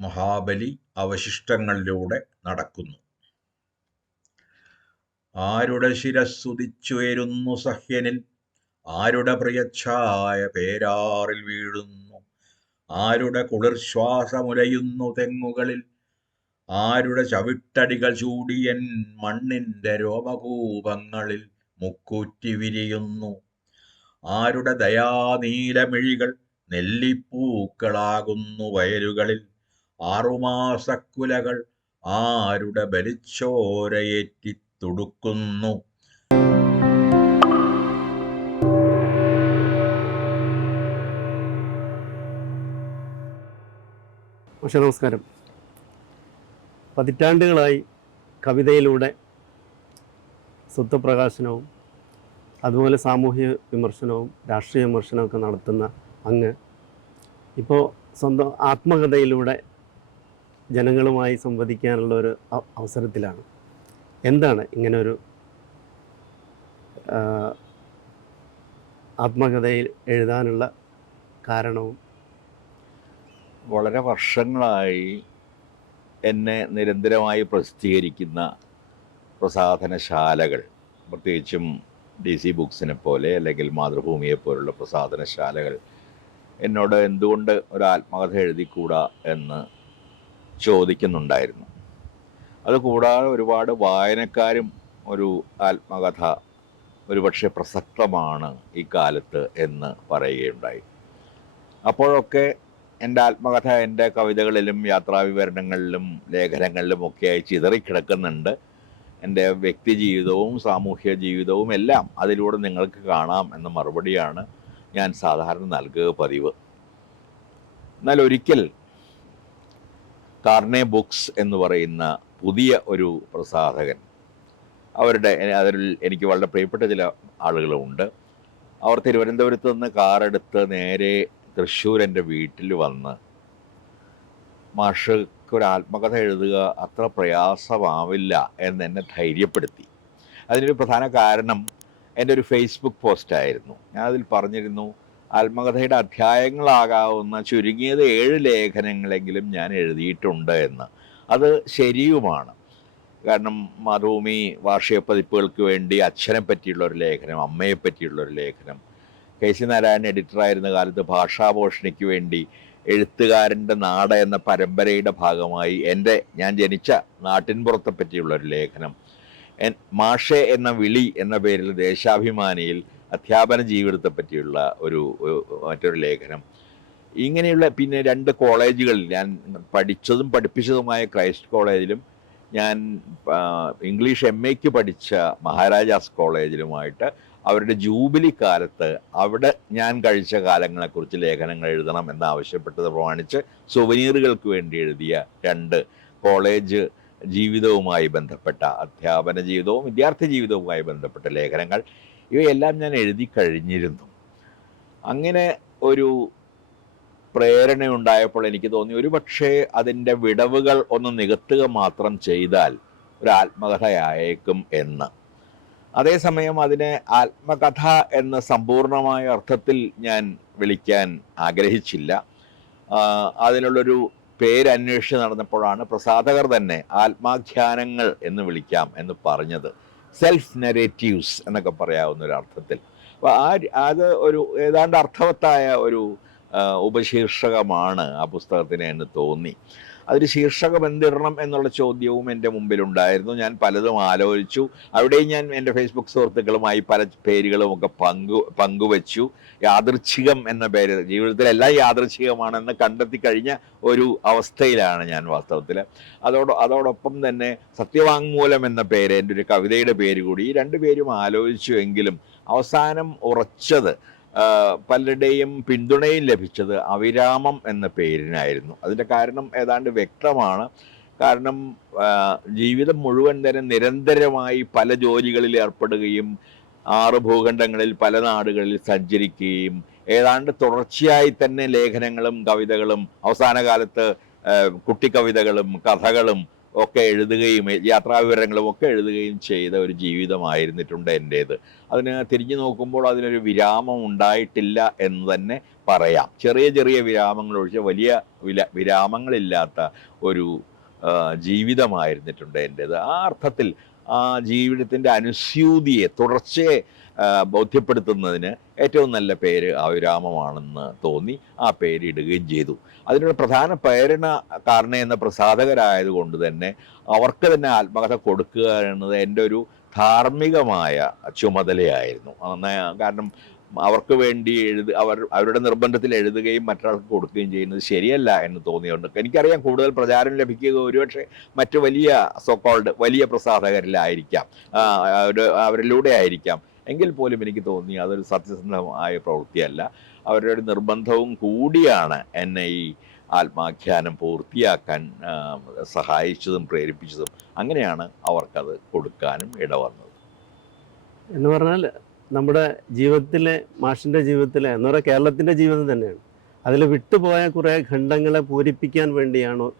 മഹാബലി അവശിഷ്ടങ്ങളിലൂടെ നടക്കുന്നു. ആരുടെ ശിരസ്സുതിച്ചുയരുന്നു സഹ്യനിൽ? ആരുടെ പ്രിയച്ഛായ പേരാറിൽ വീഴുന്നു? ആരുടെ കുളിർശ്വാസമുലയുന്നു തെങ്ങുകളിൽ? ആരുടെ ചവിട്ടടികൾ ചൂടിയൻ മണ്ണിന്റെ രോമകൂപങ്ങളിൽ മുക്കൂറ്റി വിരിയുന്നു? ആരുടെ ദയാനീലമിഴികൾ നെല്ലിപ്പൂക്കളാകുന്നു വയലുകളിൽ? ആറുമാസക്കുലകൾ ആരുടെ ബലിച്ചോരയേറ്റി തുടുക്കുന്നു. നമസ്കാരം. പതിറ്റാണ്ടുകളായി കവിതയിലൂടെ സ്വത്വപ്രകാശനവും അതുപോലെ സാമൂഹ്യ വിമർശനവും രാഷ്ട്രീയ വിമർശനവും ഒക്കെ നടത്തുന്ന അങ്ങ്. ഇപ്പോൾ സ്വന്തം ആത്മകഥയിലൂടെ ജനങ്ങളുമായി സംവദിക്കാനുള്ള ഒരു അവസരത്തിലാണ്. എന്താണ് ഇങ്ങനെ ഒരു ആത്മകഥയിൽ എഴുതാനുള്ള കാരണവും? വളരെ വർഷങ്ങളായി എന്നെ നിരന്തരമായി പ്രസിദ്ധീകരിക്കുന്ന പ്രസാധനശാലകൾ പ്രത്യേകിച്ചും ഡി സി ബുക്സിനെ പോലെ അല്ലെങ്കിൽ മാതൃഭൂമിയെ പോലുള്ള പ്രസാധനശാലകൾ എന്നോട് എന്തുകൊണ്ട് ഒരു ആത്മകഥ എഴുതിക്കൂടാ എന്ന് ചോദിക്കുന്നുണ്ടായിരുന്നു. അതുകൂടാതെ ഒരുപാട് വായനക്കാരും ഒരു ആത്മകഥ ഒരുപക്ഷെ പ്രസക്തമാണ് ഈ കാലത്ത് എന്ന് പറയുകയുണ്ടായി. അപ്പോഴൊക്കെ എന്റെ ആത്മകഥ എന്റെ കവിതകളിലും യാത്രാവിവരണങ്ങളിലും ലേഖനങ്ങളിലും ഒക്കെയായി ചിതറിക്കിടക്കുന്നുണ്ട്. എന്റെ വ്യക്തി ജീവിതവും സാമൂഹ്യ ജീവിതവും എല്ലാം അതിലൂടെ നിങ്ങൾക്ക് കാണാം എന്ന മറുപടിയാണ് ഞാൻ സാധാരണ നൽകുക പതിവ്. എന്നാൽ ഒരിക്കൽ കാർണേ ബുക്സ് എന്ന് പറയുന്ന പുതിയ ഒരു പ്രസാധകൻ. അവരുടെ അതിൽ എനിക്ക് വളരെ പ്രിയപ്പെട്ട ചില ആളുകളുമുണ്ട് അവർ തിരുവനന്തപുരത്ത് നിന്ന് കാറെടുത്ത് നേരെ തൃശ്ശൂർ എന്റെ വീട്ടിൽ വന്ന് മാഷക്ക് ഒരു ആത്മകഥ എഴുതുക അത്ര പ്രയാസമാവില്ല എന്ന് എന്നെ ധൈര്യപ്പെടുത്തി. അതിനൊരു പ്രധാന കാരണം എന്റെ ഒരു ഫേസ്ബുക്ക് പോസ്റ്റായിരുന്നു ഞാനതിൽ പറഞ്ഞിരുന്നു ആത്മകഥയുടെ അധ്യായങ്ങളാകാവുന്ന ചുരുങ്ങിയത് ഏഴ് ലേഖനങ്ങളെങ്കിലും ഞാൻ എഴുതിയിട്ടുണ്ട് എന്ന്. അത് ശരിയുമാണ്. കാരണം മറൂമി വാർഷിക പതിപ്പുകൾക്ക് വേണ്ടി അച്ഛനെ പറ്റിയുള്ള ഒരു ലേഖനം അമ്മയെ പറ്റിയുള്ള ഒരു ലേഖനം. കെ സി നാരായണൻ എഡിറ്ററായിരുന്ന കാലത്ത് ഭാഷാപോഷണിക്ക് വേണ്ടി എഴുത്തുകാരന്റെ നാട് എന്ന പരമ്പരയുടെ ഭാഗമായി എന്റെ ഞാൻ ജനിച്ച നാട്ടിൻപുറത്തെ പറ്റിയുള്ള ഒരു ലേഖനം. മാഷെ എന്ന വിളി എന്ന പേരിൽ ദേശാഭിമാനിയിൽ അധ്യാപന ജീവിതത്തെ പറ്റിയുള്ള ഒരു മറ്റൊരു ലേഖനം. ഇങ്ങനെയുള്ള പിന്നെ രണ്ട് കോളേജുകളിൽ ഞാൻ പഠിച്ചതും പഠിപ്പിച്ചതുമായ ക്രൈസ്റ്റ് കോളേജിലും ഞാൻ ഇംഗ്ലീഷ് എം എക്ക് പഠിച്ച മഹാരാജാസ് കോളേജിലുമായിട്ട് അവരുടെ ജൂബിലി കാലത്ത് അവിടെ ഞാൻ കഴിച്ച കാലങ്ങളെക്കുറിച്ച് ലേഖനങ്ങൾ എഴുതണം എന്നാവശ്യപ്പെട്ടത് പ്രമാണിച്ച് സുവനീറുകൾക്ക് വേണ്ടി എഴുതിയ രണ്ട് കോളേജ് ജീവിതവുമായി ബന്ധപ്പെട്ട അധ്യാപന ജീവിതവും വിദ്യാർത്ഥി ജീവിതവുമായി ബന്ധപ്പെട്ട ലേഖനങ്ങൾ. ഇവയെല്ലാം ഞാൻ എഴുതി കഴിഞ്ഞിരുന്നു. അങ്ങനെ ഒരു പ്രേരണയുണ്ടായപ്പോൾ എനിക്ക് തോന്നി ഒരു പക്ഷേ അതിന്റെ വിടവുകൾ ഒന്ന് നികത്തുക മാത്രം ചെയ്താൽ ഒരു ആത്മകഥയായേക്കും എന്ന്. അതേസമയം അതിനെ ആത്മകഥ എന്ന സമ്പൂർണമായ അർത്ഥത്തിൽ ഞാൻ വിളിക്കാൻ ആഗ്രഹിച്ചില്ല. അതിനുള്ളൊരു പേരന്വേഷിച്ച് നടന്നപ്പോഴാണ് പ്രസാധകർ തന്നെ ആത്മാഖ്യാനങ്ങൾ എന്ന് വിളിക്കാം എന്ന് പറഞ്ഞത്. സെൽഫ് നെറേറ്റീവ്സ് എന്നൊക്കെ പറയാവുന്ന ഒരു അർത്ഥത്തിൽ. അപ്പോൾ ആ അത് ഒരു ഏതാണ്ട് അർത്ഥവത്തായ ഒരു ഉപശീർഷകമാണ് ആ പുസ്തകത്തിന് എന്ന് തോന്നി. അതിൽ ശീർഷകം എന്തിടണം എന്നുള്ള ചോദ്യവും എന്റെ മുമ്പിലുണ്ടായിരുന്നു. ഞാൻ പലതും ആലോചിച്ചു. അവിടെയും ഞാൻ എന്റെ ഫേസ്ബുക്ക് സുഹൃത്തുക്കളുമായി പല പേരുകളും ഒക്കെ പങ്കു പങ്കുവച്ചു. യാദൃച്ഛികം എന്ന പേര് ജീവിതത്തിലെല്ലാം യാദൃച്ഛികമാണെന്ന് കണ്ടെത്തി കഴിഞ്ഞ ഒരു അവസ്ഥയിലാണ് ഞാൻ വാസ്തവത്തിൽ. അതോട് അതോടൊപ്പം തന്നെ സത്യവാങ്മൂലം എന്ന പേര് എന്റെ ഒരു കവിതയുടെ പേര് കൂടി ഈ രണ്ട് പേരും ആലോചിച്ചു എങ്കിലും അവസാനം ഉറച്ചത് പലരുടെയും പിന്തുണയും ലഭിച്ചത് അവിരാമം എന്ന പേരിനായിരുന്നു. അതിന്റെ കാരണം ഏതാണ്ട് വ്യക്തമാണ്. കാരണം ജീവിതം മുഴുവൻ തന്നെ നിരന്തരമായി പല ജോലികളിൽ ഏർപ്പെടുകയും ആറ് ഭൂഖണ്ഡങ്ങളിൽ പല നാടുകളിൽ സഞ്ചരിക്കുകയും ഏതാണ്ട് തുടർച്ചയായി തന്നെ ലേഖനങ്ങളും കവിതകളും അവസാന കാലത്ത് കുട്ടിക്കവിതകളും കഥകളും ഒക്കെ എഴുതുകയും യാത്രാ വിവരങ്ങളും ഒക്കെ എഴുതുകയും ചെയ്ത ഒരു ജീവിതമായിരുന്നിട്ടുണ്ട് എന്റേത് അതിന് തിരിഞ്ഞു നോക്കുമ്പോൾ അതിനൊരു വിരാമം ഉണ്ടായിട്ടില്ല എന്ന് തന്നെ പറയാം. ചെറിയ ചെറിയ വിരാമങ്ങൾ ഒഴിച്ച് വലിയ വില വിരാമങ്ങളില്ലാത്ത ഒരു ജീവിതമായിരുന്നിട്ടുണ്ട് എന്റേത് ആ അർത്ഥത്തിൽ ആ ജീവിതത്തിന്റെ അനുസ്യൂതിയെ തുടർച്ചയെ ബോധ്യപ്പെടുത്തുന്നതിന് ഏറ്റവും നല്ല പേര് അവിരാമമാണെന്ന് തോന്നി. ആ പേര് ഇടുകയും ചെയ്തു. അതിനുള്ള പ്രധാന പ്രേരണ കാരണം എന്ന പ്രസാധകരായതുകൊണ്ട് തന്നെ അവർക്ക് തന്നെ ആത്മകഥ കൊടുക്കുക എന്നത് എന്റെ ഒരു ധാർമ്മികമായ ചുമതലയായിരുന്നു. കാരണം അവർക്ക് വേണ്ടി എഴുതി അവർ അവരുടെ നിർബന്ധത്തിൽ എഴുതുകയും മറ്റൊരാൾക്ക് കൊടുക്കുകയും ചെയ്യുന്നത് ശരിയല്ല എന്ന് തോന്നിയുണ്ട് എനിക്കറിയാം കൂടുതൽ പ്രചാരം ലഭിക്കുക ഒരുപക്ഷെ മറ്റു വലിയ സോക്കോൾഡ് വലിയ പ്രസാധകരിലായിരിക്കാം. അവരിലൂടെ ആയിരിക്കാം. എങ്കിൽ പോലും എനിക്ക് തോന്നി അതൊരു സത്യസന്ധമായ പ്രവൃത്തിയല്ല. അവരുടെ നിർബന്ധവും കൂടിയാണ് എന്നെ ഈ ആത്മാഖ്യാനം പൂർത്തിയാക്കാൻ സഹായിച്ചതും പ്രേരിപ്പിച്ചതും. അങ്ങനെയാണ് അവർക്കത് കൊടുക്കാനും ഇടവന്നത്. എന്ന് പറഞ്ഞാൽ നമ്മുടെ ജീവിതത്തിലെ മാഷിന്റെ ജീവിതത്തിലെ എന്ന് പറയുക കേരളത്തിന്റെ ജീവിതം തന്നെയാണ്. അതിൽ വിട്ടുപോയ കുറേ ഖണ്ഡങ്ങളെ പൂരിപ്പിക്കാൻ വേണ്ടിയാണോ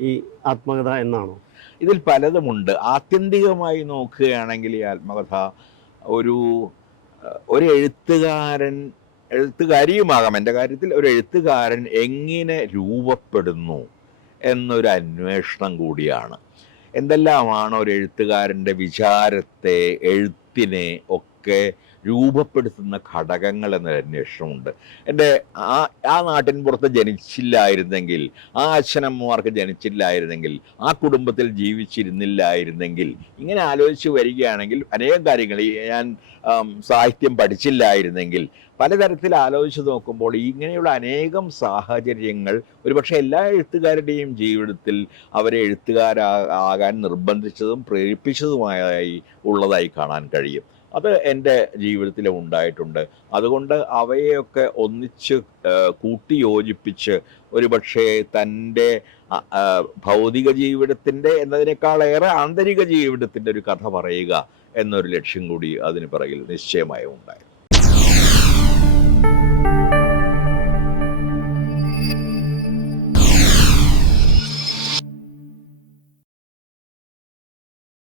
ഈ ആത്മകഥ എന്നാണോ? ഇതിൽ പലതുമുണ്ട്. ആത്യന്തികമായി നോക്കുകയാണെങ്കിൽ ഈ ആത്മകഥ ഒരു ഒരു എഴുത്തുകാരൻ എഴുത്തുകാരിയുമാകാം. എന്റെ കാര്യത്തിൽ ഒരു എഴുത്തുകാരൻ എങ്ങനെ രൂപപ്പെടുന്നു എന്നൊരു അന്വേഷണം കൂടിയാണ്. എന്തെല്ലാമാണ് ഒരു എഴുത്തുകാരന്റെ വിചാരത്തെ എഴുത്തിനെ ഒക്കെ രൂപപ്പെടുത്തുന്ന ഘടകങ്ങൾ എന്നൊരു അന്വേഷണമുണ്ട്. എന്റെ ആ ആ നാട്ടിൻ പുറത്ത് ജനിച്ചില്ലായിരുന്നെങ്കിൽ ആ അച്ഛനമ്മമാർക്ക് ജനിച്ചില്ലായിരുന്നെങ്കിൽ ആ കുടുംബത്തിൽ ജീവിച്ചിരുന്നില്ലായിരുന്നെങ്കിൽ ഇങ്ങനെ ആലോചിച്ച് വരികയാണെങ്കിൽ അനേകം കാര്യങ്ങൾ ഞാൻ സാഹിത്യം പഠിച്ചില്ലായിരുന്നെങ്കിൽ പലതരത്തിൽ ആലോചിച്ച് നോക്കുമ്പോൾ ഇങ്ങനെയുള്ള അനേകം സാഹചര്യങ്ങൾ ഒരുപക്ഷെ എല്ലാ എഴുത്തുകാരുടെയും ജീവിതത്തിൽ അവരെ എഴുത്തുകാരാ ആകാൻ നിർബന്ധിച്ചതും പ്രേരിപ്പിച്ചതുമായി ഉള്ളതായി കാണാൻ കഴിയും. അത് എന്റെ ജീവിതത്തിൽ ഉണ്ടായിട്ടുണ്ട്. അതുകൊണ്ട് അവയെയൊക്കെ ഒന്നിച്ച് കൂട്ടി കൂട്ടിയോജിപ്പിച്ച് ഒരുപക്ഷെ തന്റെ ഭൗതിക ജീവിതത്തിന്റെ എന്നതിനേക്കാളേറെ ആന്തരിക ജീവിതത്തിന്റെ ഒരു കഥ പറയുക എന്നൊരു ലക്ഷ്യം കൂടി അതിന് പിറകിൽ നിശ്ചയമായും ഉണ്ടായിരുന്നു.